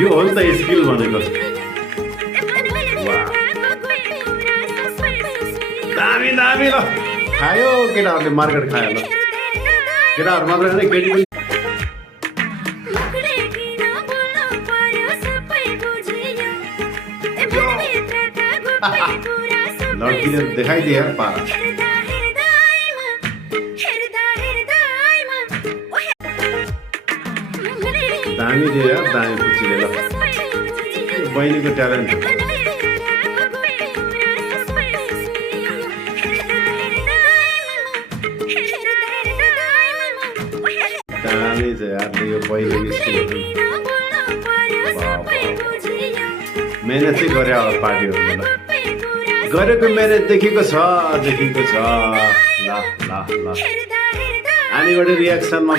यो हो नि त स्किल भनेको। दामी दामी ल खायो केटाहरूले मार्केट खायो ल केटाहरू मात्र होइन केटी पनि लड्कीले देखाइदिए यार पारा दामी दियो यार दामी पुच्चीले ल बहिनीको ट्यालेन्ट दामी छ यार यो पहिलेको स्किलहरू मेहनत चाहिँ गरे अब पार्टीहरूले ल गरेको मेहनत देखेको छ ल ल ल आनीबाट रियाक्सनमा